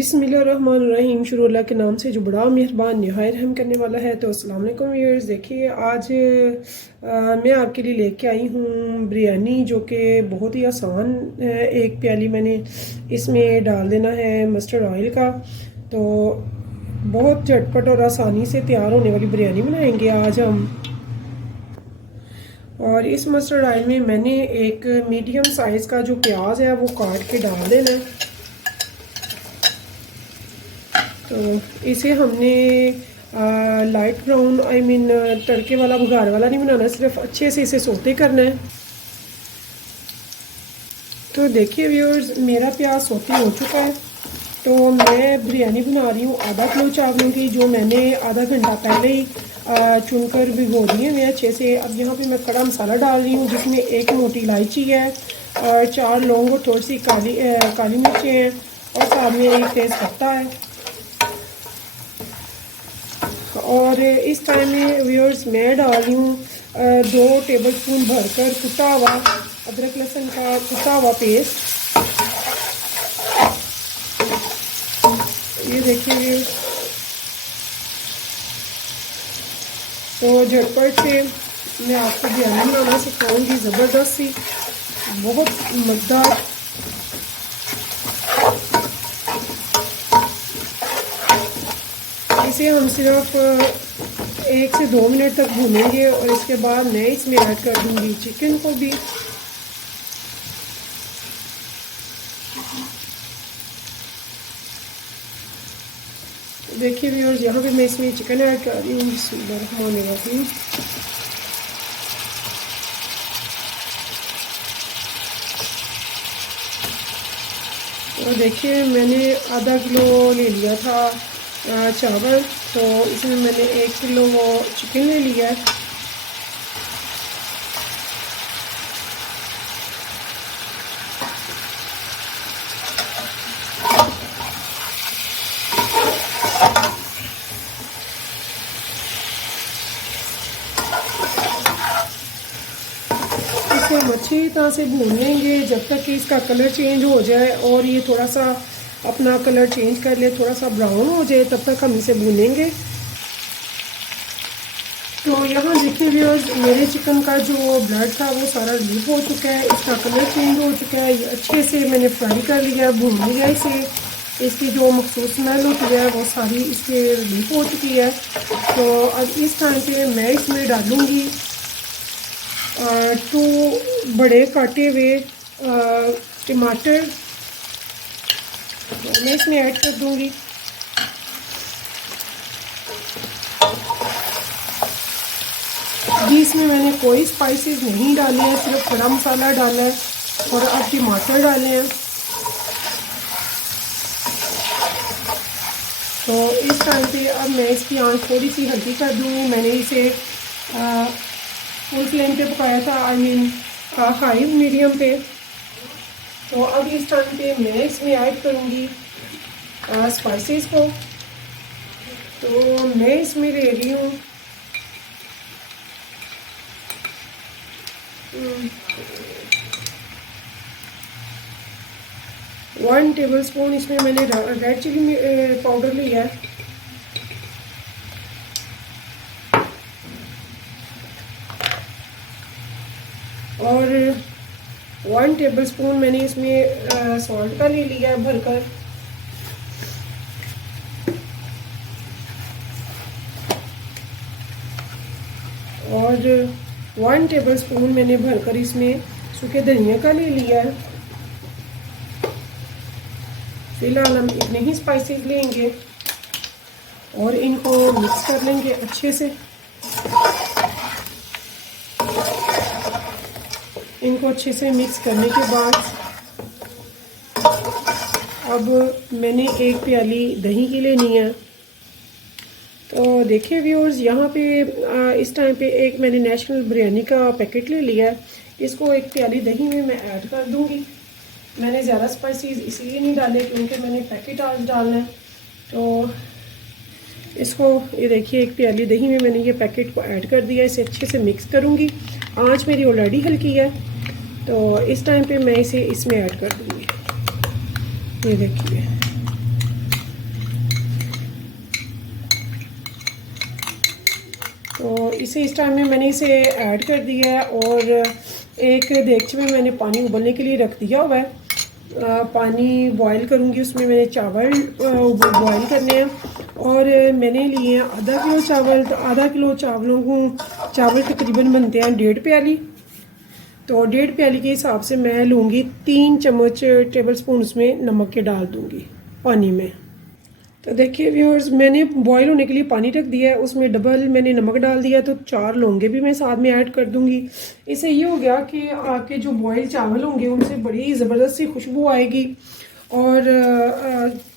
बिस्मिल्लाहिर्रहमानिर्रहीम। शुरू अल्लाह के नाम से जो बड़ा मेहरबान निहायत रहम करने वाला है। तो अस्सलाम वालेकुम व्यूअर्स, देखिए आज मैं आपके लिए लेके आई हूँ बिरयानी, जो कि बहुत ही आसान है। एक प्याली मैंने इसमें डाल देना है मस्टर्ड ऑयल का। तो बहुत झटपट और आसानी से तैयार होने वाली बिरयानी बनाएंगे आज हम। और इस मस्टर्ड ऑयल में मैंने एक मीडियम साइज़ का जो प्याज है वो काट के डाल देना है। तो इसे हमने लाइट ब्राउन तड़के वाला बुगार वाला नहीं बनाना, सिर्फ अच्छे से इसे सोते करना है। तो देखिए व्यूअर्स, मेरा प्याज सोते हो चुका है। तो मैं बिरयानी बना रही हूँ आधा किलो चावलों की, जो मैंने आधा घंटा पहले ही चुनकर भिगो दिए हुए अच्छे से। अब यहाँ पे मैं कड़ा मसाला डाल रही हूँ, जिसमें एक मोटी इलायची है और 4 लौंग और थोड़ी सी काली मिर्चें हैं और साथ में एक तेज़ पत्ता है। और इस टाइम में व्यूअर्स मैं डाल रही हूँ 2 टेबलस्पून भरकर कुटा हुआ अदरक लहसुन का कुटा हुआ पेस्ट। ये देखिए व्यूअर्स, तो झटपट से मैं आपको बिरयानी बनाना सिखाऊंगी, ज़बरदस्त सी, बहुत मज़ेदार। इसे हम सिर्फ 1 से 2 मिनट तक भूनेंगे और इसके बाद मैं इसमें ऐड कर दूंगी चिकन को भी। देखिए व्यूअर्स, यहाँ पे मैं इसमें चिकन ऐड कर रही हूँ। बिस्मिल्लाहिर्रहमानिर्रहीम। और देखिए मैंने आधा किलो ले लिया था चावल, तो इसमें मैंने 1 किलो वो चिकन ले लिया है। इसे हम अच्छी तरह से भून लेंगे जब तक कि इसका कलर चेंज हो जाए और ये थोड़ा सा अपना कलर चेंज कर ले, थोड़ा सा ब्राउन हो जाए, तब तक हम इसे भूनेंगे। तो यहाँ देखिए व्यूअर्स, मेरे चिकन का जो ब्लड था वो सारा रिलीव हो चुका है, इसका कलर चेंज हो चुका है। ये अच्छे से मैंने फ्राई कर लिया, भून लिया इसे। इसकी जो मखसूस स्मेल होती है वो सारी इसके रिलीव हो चुकी है। तो अब इस टाइम पे मैं इसमें डालूँगी 2 बड़े काटे हुए टमाटर, मैं इसमें ऐड कर दूंगी। जी, इसमें मैंने कोई स्पाइसेस नहीं डाले हैं, सिर्फ गरम मसाला डाला है और अब टमाटर डाले हैं। तो इस टाइम पे अब मैं इसकी आंच थोड़ी सी हल्की कर दूंगी। मैंने इसे फुल फ्लेम पे पकाया था, हाई मीडियम पे। तो अब इस टाइम पे मैं इसमें ऐड करूँगी स्पाइसेस को। तो मैं इसमें ले रही हूँ 1 टेबलस्पून, इसमें मैंने रेड चिली पाउडर लिया है। और 1 टेबलस्पून मैंने इसमें सॉल्ट का ले लिया है भरकर। और 1 टेबलस्पून मैंने भरकर इसमें सूखे धनिया का ले लिया है। फिलहाल हम इतने ही स्पाइसेस लेंगे और इनको मिक्स कर लेंगे अच्छे से। इनको अच्छे से मिक्स करने के बाद अब मैंने 1 प्याली दही की लेनी है। तो देखिए व्यूअर्स, यहाँ पे इस टाइम पे एक मैंने नेशनल बिरयानी का पैकेट ले लिया है। इसको एक प्याली दही में मैं ऐड कर दूँगी। मैंने ज़्यादा स्पाइसेस इसलिए नहीं डाले क्योंकि मैंने पैकेट आज डालना है। तो इसको ये देखिए, एक प्याली दही में मैंने ये पैकेट को ऐड कर दिया। इसे अच्छे से मिक्स करूँगी। आँच मेरी ऑलरेडी हल्की है, तो इस टाइम पे मैं इसे इसमें ऐड कर दूँगी। ये देखिए, तो इसे इस टाइम में मैंने इसे ऐड कर दिया है और एक देगचे में मैंने पानी उबलने के लिए रख दिया हुआ है। पानी बॉईल करूँगी, उसमें मैंने चावल बॉईल करने हैं और मैंने लिए हैं आधा किलो चावल। तो आधा किलो चावल तकरीबन बनते हैं 1.5 प्याली। तो 1.5 प्याली के हिसाब से मैं लूँगी 3 चम्मच टेबल स्पून उसमें नमक के डाल दूँगी पानी में। तो देखिए व्यूअर्स, मैंने बॉईल होने के लिए पानी रख दिया है, उसमें डबल मैंने नमक डाल दिया। तो 4 लौंगे भी मैं साथ में ऐड कर दूंगी। इससे ये हो गया कि आपके जो बॉईल चावल होंगे उनसे बड़ी ज़बरदस्त सी खुशबू आएगी। और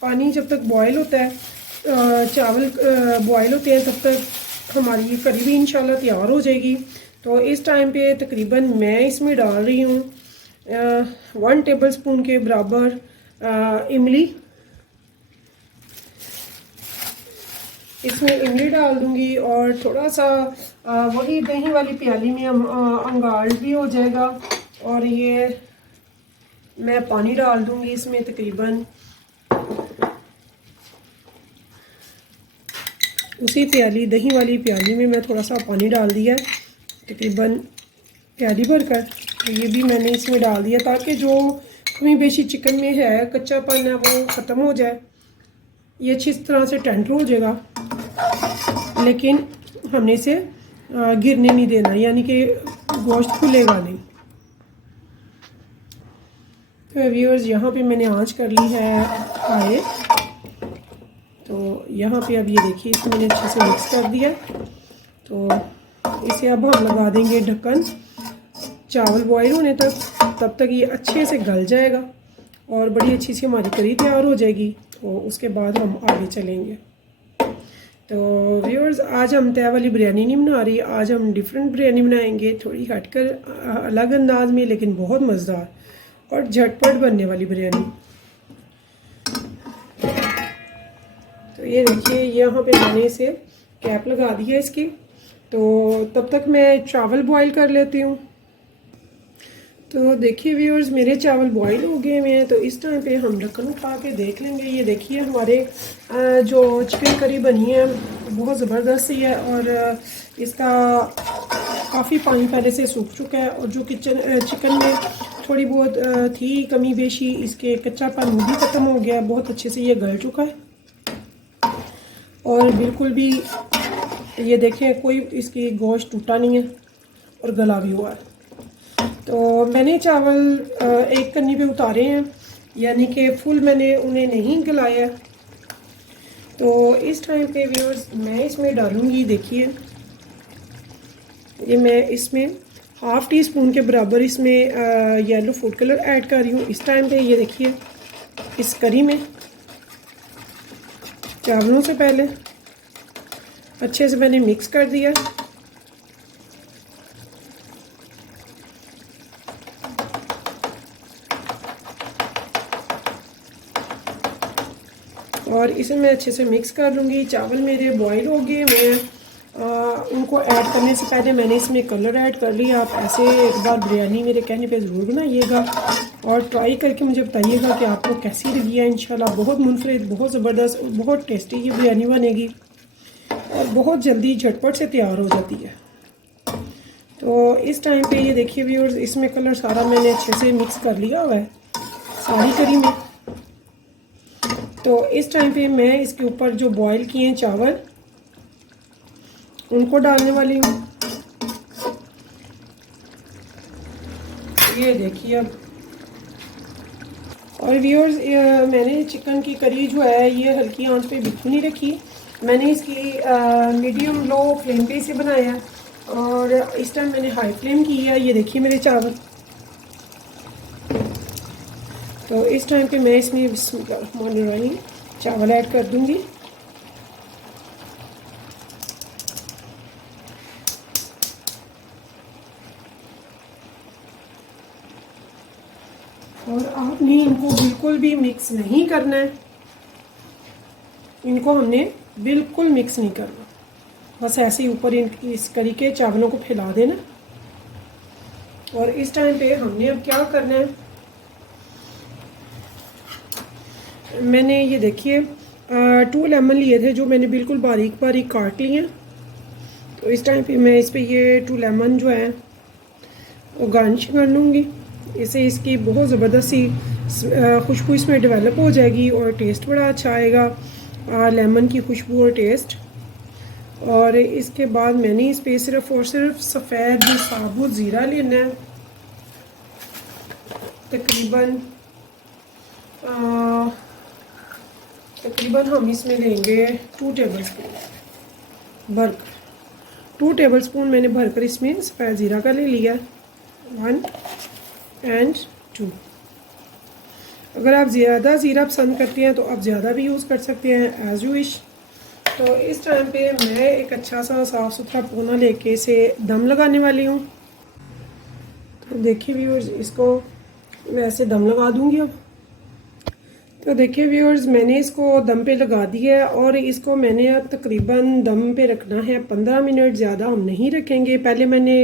पानी जब तक बॉईल होता है, चावल बॉईल होते हैं, तब तक हमारी करी भी इंशाल्लाह तैयार हो जाएगी। तो इस टाइम पे तकरीबन मैं इसमें डाल रही हूँ 1 टेबल स्पून के बराबर इमली। इसमें इमली डाल दूंगी और थोड़ा सा वही दही वाली प्याली में अंगार भी हो जाएगा। और ये मैं पानी डाल दूंगी इसमें तकरीबन उसी प्याली, दही वाली प्याली में मैं थोड़ा सा पानी डाल दिया तकरीबन प्याली भर कर। तो ये भी मैंने इसमें डाल दिया ताकि जो कमी बेशी चिकन में है, कच्चापन है, वो ख़त्म हो जाए। ये अच्छी तरह से टेंडर हो जाएगा, लेकिन हमने इसे गिरने नहीं देना, यानी कि गोश्त खुलेगा नहीं। तो व्यूअर्स, यहाँ पे मैंने आंच कर ली है हाई। तो यहाँ पे अब ये देखिए, इसमें मैंने अच्छे से मिक्स कर दिया। तो इसे अब हम लगा देंगे ढक्कन चावल बॉईल होने तक। तब तक ये अच्छे से गल जाएगा और बड़ी अच्छी सी हमारी करी तैयार हो जाएगी। तो उसके बाद हम आगे चलेंगे। तो व्यूअर्स, आज हम तय वाली बिरयानी नहीं बना रही, आज हम डिफरेंट बिरयानी बनाएंगे, थोड़ी हटकर अलग अंदाज में, लेकिन बहुत मज़ेदार और झटपट बनने वाली बिरयानी। तो ये देखिए, यहाँ पे मैंने इसे कैप लगा दी है इसकी। तो तब तक मैं चावल बॉईल कर लेती हूँ। तो देखिए व्यूअर्स, मेरे चावल बॉईल हो गए हैं। तो इस टाइम पे हम ढक्कन उठा के देख लेंगे। ये देखिए, हमारे जो चिकन करी बनी है बहुत ज़बरदस्त ही है और इसका काफ़ी पानी पहले से सूख चुका है। और जो चिकन में थोड़ी बहुत थी कमी बेशी, इसके कच्चापन भी ख़त्म हो गया। बहुत अच्छे से ये गल चुका है और बिल्कुल भी ये देखें, कोई इसकी गोश्त टूटा नहीं है और गला भी हुआ है। तो मैंने चावल एक कन्नी पे उतारे हैं, यानी कि फुल मैंने उन्हें नहीं गलाया। तो इस टाइम पे व्यूअर्स, मैं इसमें डालूंगी, देखिए ये मैं इसमें 1/2 टीस्पून के बराबर इसमें येलो फूड कलर ऐड कर रही हूँ इस टाइम पे। ये देखिए, इस करी में चावलों से पहले अच्छे से मैंने मिक्स कर दिया। और इसे मैं अच्छे से मिक्स कर लूँगी। चावल मेरे बॉईल हो गए। मैं उनको ऐड करने से पहले मैंने इसमें कलर ऐड कर लिया। आप ऐसे एक बार बिरयानी मेरे कहने पे ज़रूर बनाइएगा और ट्राई करके मुझे बताइएगा कि आपको कैसी लगी है। इंशाल्लाह बहुत मुनफरिद, बहुत ज़बरदस्त और बहुत टेस्टी ये बिरयानी बनेगी और बहुत जल्दी झटपट से तैयार हो जाती है। तो इस टाइम पे ये देखिए व्यूअर्स, इसमें कलर सारा मैंने अच्छे से मिक्स कर लिया हुआ है सारी करी में। तो इस टाइम पे मैं इसके ऊपर जो बॉईल किए हैं चावल, उनको डालने वाली हूँ। ये देखिए अब। और व्यूअर्स, मैंने चिकन की करी जो है ये हल्की आंच पे बिल्कुल नहीं रखी। मैंने इसकी मीडियम लो फ्लेम पे इसे बनाया और इस टाइम मैंने हाई फ्लेम की है। ये देखिए मेरे चावल। तो इस टाइम पे मैं इसमें बिस्मिल्लाहिर्रहमानिर्रहीम चावल ऐड कर दूंगी। और आपने इनको बिल्कुल भी मिक्स नहीं करना है, इनको हमने बिल्कुल मिक्स नहीं करना, बस ऐसे ही ऊपर इस करी के चावलों को फैला देना। और इस टाइम पे हमने अब क्या करना है, मैंने ये देखिए 2 लेमन लिए थे जो मैंने बिल्कुल बारीक बारीक काट लिए हैं। तो इस टाइम पे मैं इस पे ये 2 लेमन जो है वो गार्निश कर लूँगी। इससे इसकी बहुत ज़बरदस्त सी खुशबू इसमें डेवलप हो जाएगी और टेस्ट बड़ा अच्छा आएगा, लेमन की खुशबू और टेस्ट। और इसके बाद मैंने इस पे सिर्फ और सिर्फ सफ़ेद साबुत ज़ीरा लेना है, तकरीबन हम इसमें लेंगे 2 टेबल स्पून भरकर, 2 टेबल स्पून मैंने भरकर इसमें सफ़ेद ज़ीरा का ले लिया, 1 एंड 2। अगर आप ज़्यादा ज़ीरा पसंद करते हैं तो आप ज़्यादा भी यूज़ कर सकते हैं, एज़ यू विश। तो इस टाइम पे मैं एक अच्छा सा साफ़ सुथरा पोना लेके इसे दम लगाने वाली हूँ। तो देखिए व्यूअर्स, इसको मैं ऐसे दम लगा दूँगी अब। तो देखिए व्यूअर्स, मैंने इसको दम पे लगा दिया है और इसको मैंने अब तकरीबन दम पे रखना है 15 मिनट, ज़्यादा हम नहीं रखेंगे। पहले मैंने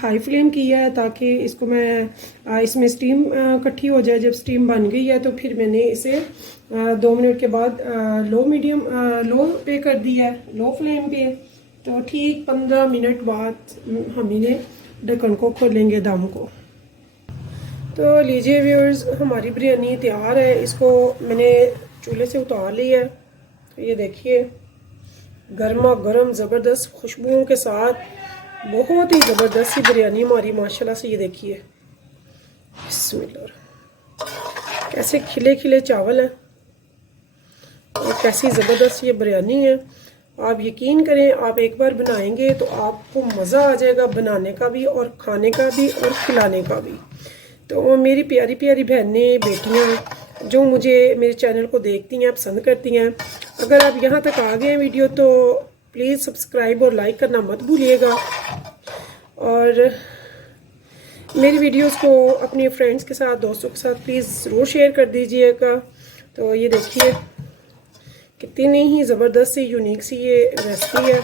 हाई फ्लेम किया है ताकि इसको मैं इसमें स्टीम इकट्ठी हो जाए। जब स्टीम बन गई है तो फिर मैंने इसे 2 मिनट के बाद लो पे कर दिया है, लो फ्लेम पे। तो ठीक 15 मिनट बाद हम इन्हें ढक्कन को खोलेंगे, दम को। तो लीजिए व्यूअर्स, हमारी बिरयानी तैयार है। इसको मैंने चूल्हे से उतार लिया है। तो ये देखिए, गर्मा गर्म ज़बरदस्त खुशबुओं के साथ बहुत ही ज़बरदस्त सी बिरयानी हमारी माशाल्लाह से। ये देखिए बिस्मिल्लाह, कैसे खिले खिले चावल हैं और कैसी ज़बरदस्त ये बिरयानी है। आप यकीन करें, आप एक बार बनाएंगे तो आपको मज़ा आ जाएगा बनाने का भी और खाने का भी और खिलाने का भी। तो मेरी प्यारी प्यारी बहनें, बेटियां जो मुझे मेरे चैनल को देखती हैं, पसंद करती हैं, अगर आप यहाँ तक आ गए हैं वीडियो तो प्लीज़ सब्सक्राइब और लाइक करना मत भूलिएगा। और मेरी वीडियोस को अपने फ्रेंड्स के साथ, दोस्तों के साथ प्लीज़ ज़रूर शेयर कर दीजिएगा। तो ये देखिए कितनी ही ज़बरदस्त सी यूनिक सी ये रेसिपी है,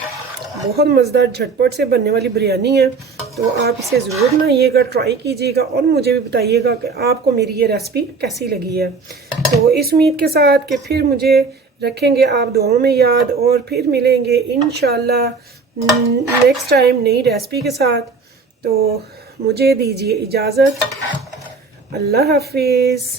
बहुत मज़ेदार झटपट से बनने वाली बिरयानी है। तो आप इसे ज़रूर बनाइएगा, ट्राई कीजिएगा और मुझे भी बताइएगा कि आपको मेरी ये रेसिपी कैसी लगी है। तो इस उम्मीद के साथ कि फिर मुझे रखेंगे आप दुआओं में याद और फिर मिलेंगे इंशाल्लाह नेक्स्ट टाइम नई रेसिपी के साथ। तो मुझे दीजिए इजाज़त, अल्लाह हाफिज़।